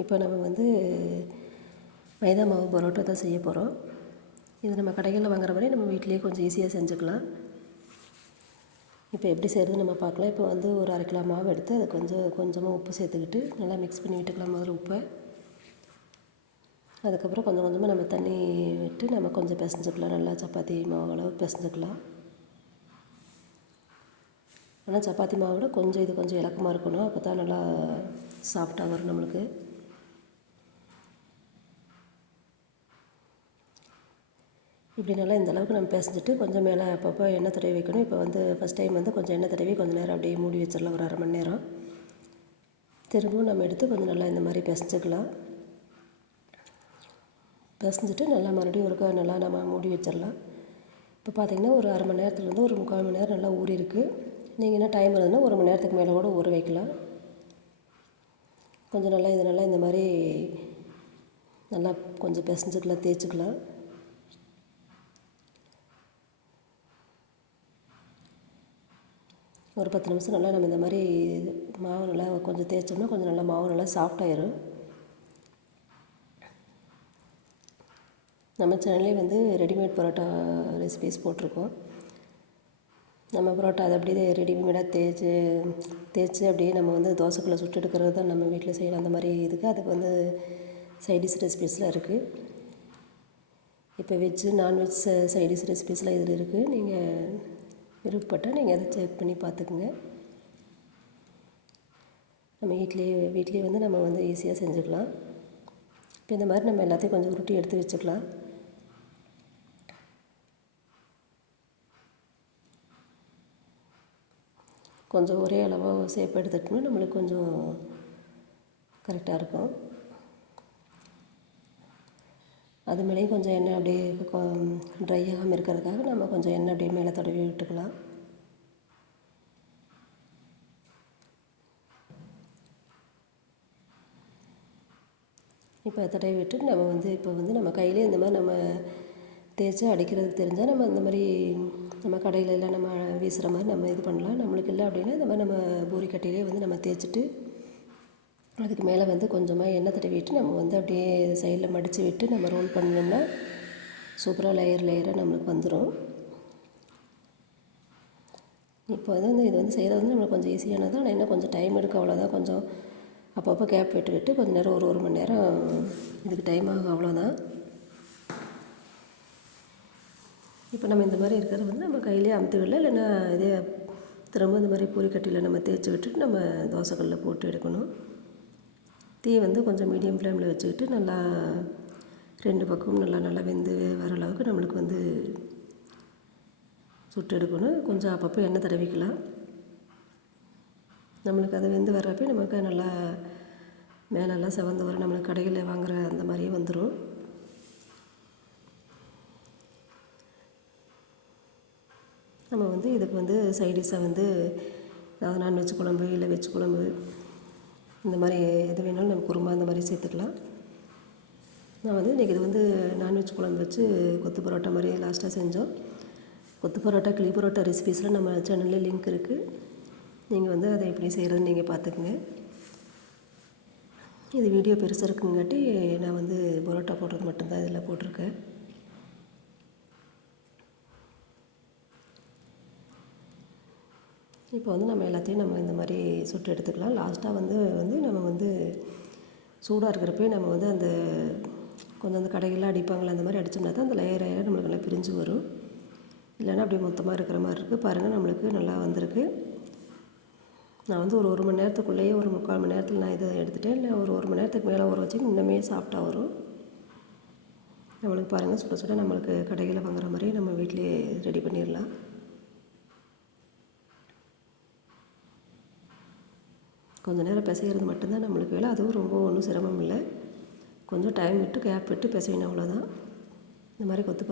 இப்போ நம்ம வந்து மைதா மாவு பரோட்டா தான் செய்ய போகிறோம் இது நம்ம கடைகளில் வாங்குற மாதிரி நம்ம வீட்டிலேயே கொஞ்சம் ஈஸியாக செஞ்சுக்கலாம். இப்போ எப்படி செய்கிறது நம்ம பார்க்கலாம். இப்போ வந்து ஒரு அரை கிலோ மாவு எடுத்து அது கொஞ்சம் கொஞ்சமாக உப்பு சேர்த்துக்கிட்டு நல்லா மிக்ஸ் பண்ணி விட்டுக்கலாம் முதல்ல உப்பை. அதுக்கப்புறம் கொஞ்சம் கொஞ்சமாக நம்ம தண்ணி விட்டு நம்ம கொஞ்சம் பிசைஞ்சுக்கலாம். நல்லா சப்பாத்தி மாவு அளவு பிசைஞ்சுக்கலாம். ஆனால் சப்பாத்தி மாவை விட கொஞ்சம் இது கொஞ்சம் இலக்கமாக இருக்கணும். அப்போ தான் நல்லா சாஃப்டாக வரும் நம்மளுக்கு. இப்படி நல்லா இந்த அளவுக்கு நம்ம பிசைஞ்சிட்டு கொஞ்சம் மேலே அப்பப்போ எண்ணெய் தடவி வைக்கணும். இப்போ வந்து ஃபஸ்ட் டைம் வந்து கொஞ்சம் எண்ணெய் தடவி கொஞ்சம் நேரம் அப்படியே மூடி வச்சிடலாம். ஒரு அரை மணி நேரம். திரும்பவும் நம்ம எடுத்து கொஞ்சம் நல்லா இந்த மாதிரி பிசைஞ்சிக்கலாம். பிசைஞ்சிட்டு நல்லா மறுபடியும் ஒருக்கா நல்லா நம்ம மூடி வச்சிடலாம். இப்போ பார்த்திங்கன்னா ஒரு அரை மணி நேரத்துலேருந்து ஒரு முக்கால் மணி நேரம் நல்லா ஊறி இருக்குது நீங்கள் என்ன டைம் இருந்ததுன்னா ஒரு மணி நேரத்துக்கு மேலே கூட ஊற வைக்கலாம். கொஞ்சம் நல்லா இது நல்லா இந்த மாதிரி நல்லா கொஞ்சம் பிசைஞ்சுக்கலாம் தேய்ச்சிக்கலாம். ஒரு பத்து நிமிஷம் நல்லா நம்ம இந்த மாதிரி மாவு நல்லா கொஞ்சம் தேய்ச்சோம்னா கொஞ்சம் நல்லா மாவு நல்லா சாஃப்டாயிரும் நம்ம சேனல்லே வந்து ரெடிமேட் பரோட்டா ரெசிபீஸ் போட்டிருக்கோம். நம்ம பரோட்டா அதை அப்படியே ரெடிமேடாக தேய்ச்சி தேய்ச்சி அப்படியே நம்ம வந்து தோசைக்குள்ளே சுட்டு எடுக்கிறது தான் நம்ம வீட்டில் செய்யலாம் அந்த மாதிரி இதுக்கு அதுக்கு வந்து சைடிஷ் ரெசிபீஸ்லாம் இருக்குது இப்போ வெஜ்ஜு நான்வெஜ் சைடிஷ் ரெசிபீஸ்லாம் இதில் இருக்குது நீங்கள் விருப்பப்பட்டால் நீங்கள் அதை செக் பண்ணி பார்த்துக்குங்க. நம்ம வீட்லேயே வீட்லேயே வந்து நம்ம வந்து ஈஸியாக செஞ்சுக்கலாம். இப்போ இந்த மாதிரி நம்ம எல்லாத்தையும் கொஞ்சம் உருட்டி எடுத்து வச்சுக்கலாம். கொஞ்சம் ஒரே அளவாக சேப் எடுத்துட்டோம்னா நம்மளுக்கு கொஞ்சம் கரெக்டாக இருக்கும். அது மேலேயும் கொஞ்சம் எண்ணெய் அப்படியே ட்ரை ஆகாமல் இருக்கிறதுக்காக நம்ம கொஞ்சம் எண்ணெய் அப்படியே மேலே தடவி விட்டுக்கலாம். இப்போ தடவி விட்டு நம்ம வந்து இப்போ வந்து நம்ம கையிலே இந்த மாதிரி நம்ம தேய்ச்சி அடிக்கிறது தெரிஞ்சால் நம்ம இந்த மாதிரி நம்ம கடையில் எல்லாம் நம்ம வீசுகிற மாதிரி நம்ம இது பண்ணலாம். நம்மளுக்கு இல்லை அப்படின்னா இந்த மாதிரி நம்ம பூரி கட்டையிலே வந்து நம்ம தேய்ச்சிட்டு அதுக்கு மேலே வந்து கொஞ்சமாக எண்ணெய் தடவிட்டு நம்ம வந்து அப்படியே சைடில் மடித்து விட்டு நம்ம ரோல் பண்ணோம்னா சூப்பராக லேயர் லேயராக நம்மளுக்கு வந்துடும் இப்போ வந்து இது வந்து செய்கிறது வந்து நம்மளுக்கு கொஞ்சம் ஈஸியானது ஆனால் இன்னும் கொஞ்சம் டைம் எடுக்க அவ்வளோதான் கொஞ்சம் அப்பப்போ கேப் விட்டு விட்டு கொஞ்சம் நேரம் ஒரு ஒரு மணி நேரம் இதுக்கு டைம் ஆகும் அவ்வளோதான் இப்போ நம்ம இந்த மாதிரி இருக்கிறத வந்து நம்ம கையிலே அமுத்து விடல இல்லைன்னா இதே திரும்ப இந்த மாதிரி பூரிக்கட்டியில் நம்ம தேய்ச்சி விட்டுட்டு நம்ம தோசைக்கல்லில் போட்டு எடுக்கணும். தீ வந்து கொஞ்சம் மீடியம் ஃப்ளேமில் வச்சுக்கிட்டு நல்லா ரெண்டு பக்கமும் நல்லா நல்லா வெந்து வர அளவுக்கு நம்மளுக்கு வந்து சுட்டு எடுக்கணும். கொஞ்சம் அப்பப்போ எண்ணெய் தடவிக்கலாம். நம்மளுக்கு அது வெந்து வர்றப்பே நமக்கு நல்லா மேலெல்லாம் செவந்து வரும் நம்மளுக்கு கடைகளில் வாங்குகிற அந்த மாதிரியே வந்துடும் நம்ம வந்து இதுக்கு வந்து சைடிஷாக வந்து அதாவது நான்வெஜ் குழம்பு இல்லை வெஜ் குழம்பு இந்த மாதிரி எது வேணாலும் நம்ம குருமா இந்த மாதிரி சேர்த்துக்கலாம். நான் வந்து இன்றைக்கி இது வந்து நான்வெஜ் குழம்பு வச்சு கொத்து பரோட்டா மாதிரி லாஸ்ட்டாக செஞ்சோம். கொத்து பரோட்டா கிளி பரோட்டா ரெசிபீஸில் நம்ம சேனலில் லிங்க் இருக்குது நீங்கள் வந்து அதை எப்படி செய்கிறதுன்னு நீங்கள் பார்த்துக்குங்க இது வீடியோ பெருசாக இருக்குங்காட்டி நான் வந்து பரோட்டா போடுறது மட்டும்தான் இதில் போட்டிருக்கேன். இப்போ வந்து நம்ம எல்லாத்தையும் நம்ம இந்த மாதிரி சுட்டு எடுத்துக்கலாம். லாஸ்ட்டாக வந்து வந்து நம்ம வந்து சூடாக இருக்கிறப்பே நம்ம வந்து அந்த கொஞ்சம் அந்த கடைகள்லாம் அடிப்பாங்களே அந்த மாதிரி அடித்தோம்னா தான் அந்த லேயர் லேயராக நம்மளுக்கு நல்லா பிரிஞ்சு வரும். இல்லைன்னா அப்படியே மொத்தமாக இருக்கிற மாதிரி இருக்குது பாருங்கள் நம்மளுக்கு நல்லா வந்திருக்கு. நான் வந்து ஒரு ஒரு மணி நேரத்துக்குள்ளேயே ஒரு முக்கால் மணி நேரத்தில் நான் இதை எடுத்துகிட்டேன் இல்லை ஒரு ஒரு மணி நேரத்துக்கு மேலே ஊற வச்சு இன்னுமே சாஃப்டாக வரும். நம்மளுக்கு பாருங்கள் சுட சுட நம்மளுக்கு கடையில் வாங்குற மாதிரி நம்ம வீட்டிலேயே ரெடி பண்ணிடலாம். கொஞ்சம் நேரம் பிசைகிறது மட்டும்தான் நம்மளுக்கு வேலை. அதுவும் ரொம்ப ஒன்றும் சிரமம் இல்லை. கொஞ்சம் டைம் விட்டு கேப் விட்டு பிசையணும் அவ்வளோதான் இந்த மாதிரி கொத்து